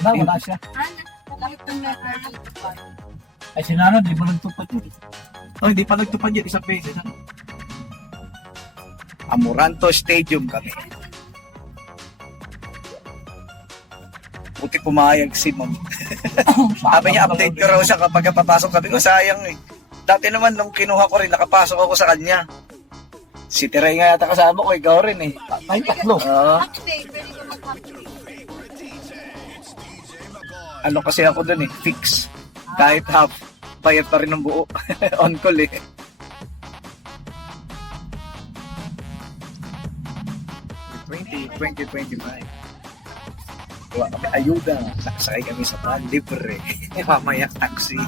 Wala siya. Ay, si Nana, di ba nagtupad yun? Oh, hindi pa nagtupad yun, isang beses. Amoranto Stadium kami. Buti pumayag si ma'am. Sabi niya, update ko raw siya kapag papasok kami ko. Sayang eh. Dati naman nung kinuha ko rin, nakapasok ako sa kanya. Si Tiray nga yata kasama ko, ikaw rin eh. Ay, tatlo. Oo. Ano kasi ako dun eh, fix. Kahit half, bayad pa rin ng buo. On call eh. Wala kami ayuda. Nakasakay kami sa van, libre. Mamaya taxi.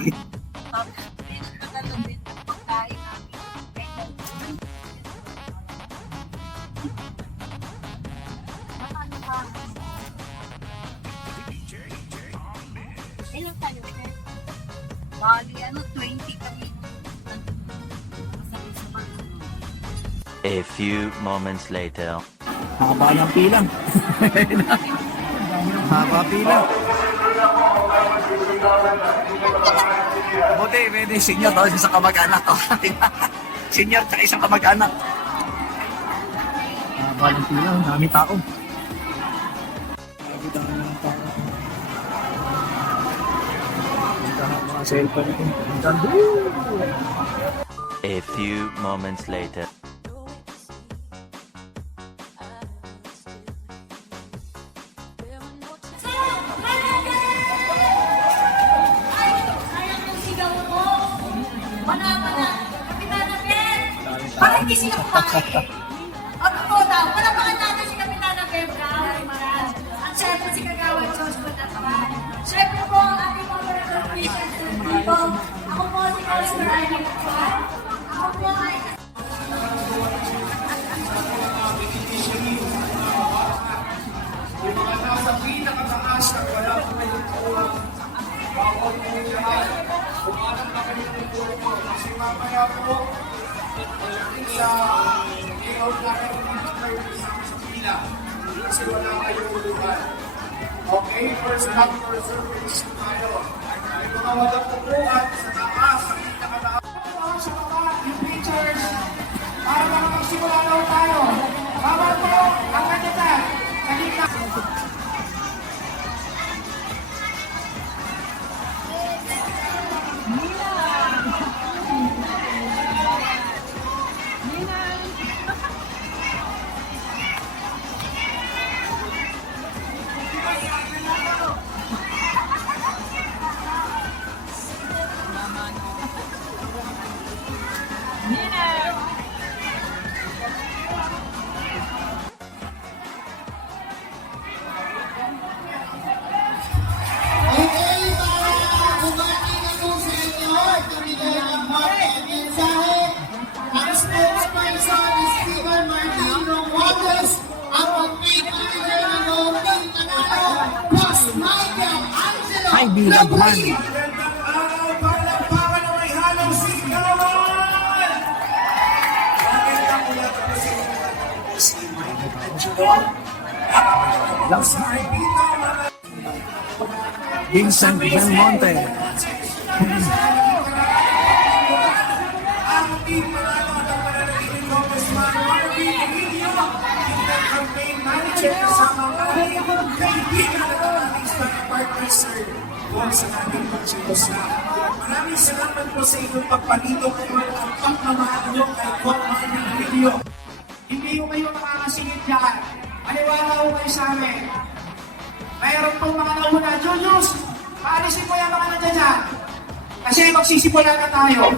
Ilang tayo, sir? Bali, 20 kami. A few moments later. Haba ng pilang. Haba pila. Buti, may senior daw isang kamag-anak. Senior tsaka isang kamag-anak. Haba ng pilang. Dami tao. Mga cellphone ito. A few moments later. Parang hindi sila kumain. O totoo daw, wala pa natin si Kapitana Bebra. At syempre si Kagawad Joshua Tatman. Syempre po ang ating mga officials dito. Ako po si Councilor Arlene Tatman. Ako po ay... Okay, first come, first service tayo. Ito na walang upuan sa taas, sa pinakataas. Sa baba, yung pictures, para makapagsimula daw tayo. Bawal po, ang kanyatan, sa gitna. Okay, para bumati na po sa inyo at ibigay ang heart mensahe. Ang spokesperson ni Stephen Martin Romualdez, ang mag-bigay ng Team Manalo, Boss Michael Angelo. Ay, bilang man. Magandang araw, palakpakan na may halong sigawan! Magandang ulat po sa inyo, si Michael Angelo. Boss Michael, Vincent Belmonte. ang team Manalo at ang mananatiling Congressman Marvin Emilio, Tingnan Campaign Manager kasama ang ating kaibigan at ang ating staff partner, Sir Juan sa ating pagsilos na. Maraming salamat po sa inyong pagpalito kung ang pagmamahal nyo kay Juan Marvin Emilio. Hindi yung kayo nakakasingit dyan. Maniwala ko kayo sa amin. Mayroon pong mga nauna. Julius, paalisin mo yung mga nandiyan dyan. Kasi magsisimula na tayo.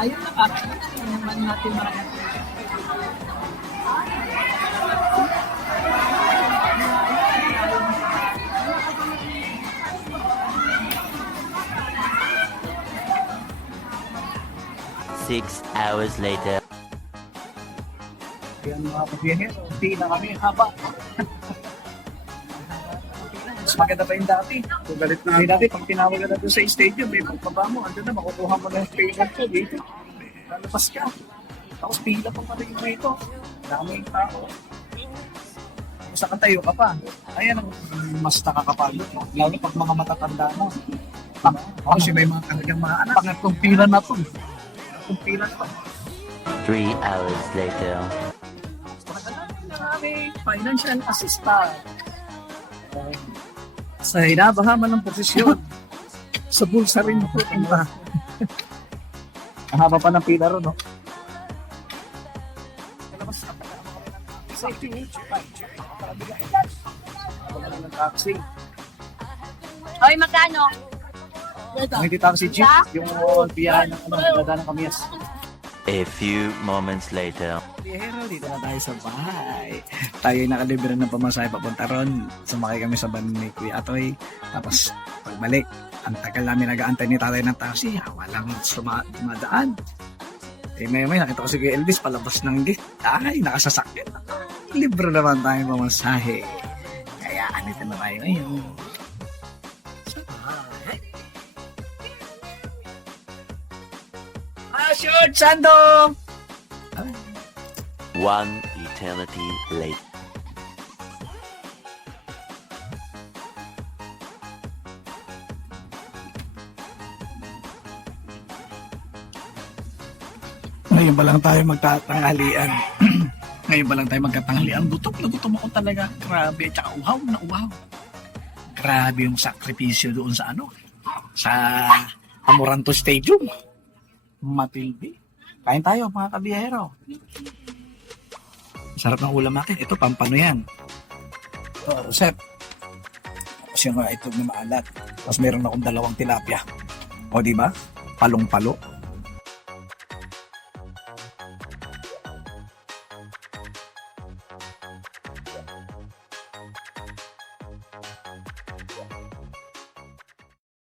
Ayun na ka. Naman natin marami. 6 hours later. Yan mga kabiyahero, pila kami, haba. Mas maganda pa yung dati. Galit na May dati, pag tinawag ka na doon sa stadium, may pagpaba mo, andun na, makukuha mo na yung payment ko dito. Lalabas ka. Tapos pila pa pa rin dito. Dami yung tao. Basta katayo ka pa. Ayan ang mas nakakapagod. Lalo pag mga matatanda mo. Kasi may mga talagang mga anak. Pangatlong pila na to. Pangatlong pila na to. 3 hours later. May financial assistant. Sa hinabahaman ng posisyon. Sa bulsa rin pupunta. Ang haba pa ng pila ron, no? Taxi. Hoy, magkano? Ang hindi taxi jeep, yung biyahe ng dada ng Kamias. A few moments later. Biyahero, dito na tayo sa bahay. Tayo ay nakalibre ng pamasahe papunta ron. Sumakay kami sa van ni Kuya Atoy. Tapos, pagbalik, ang tagal namin nag-aantay ni tatay ng taxi. Walang dumadaan. Eh, may nakita ko si Kuya Elvis palabas ng gate. Ay, nakasasakyan. Libre naman tayo pamasahe. Kaya, anito na tayo ngayon. Sa bahay. Shoot, Sandong! 1 eternity later. Ngayon pa lang tayo magtatanghalian. Ngayon pa lang tayo magkatanghalian. Gutom na gutom ako talaga. Grabe. Tsaka uhaw na uhaw. Grabe yung sakripisyo doon sa ano. Sa Amoranto Stadium. Matindi. Kain tayo mga kabiyahero. Sarap ng ulam natin. Ito, pampano yan. Ito, Rosep. Tapos yung itlog na maalat. Tapos meron akong 2 tilapia. O, di ba? Palong-palo.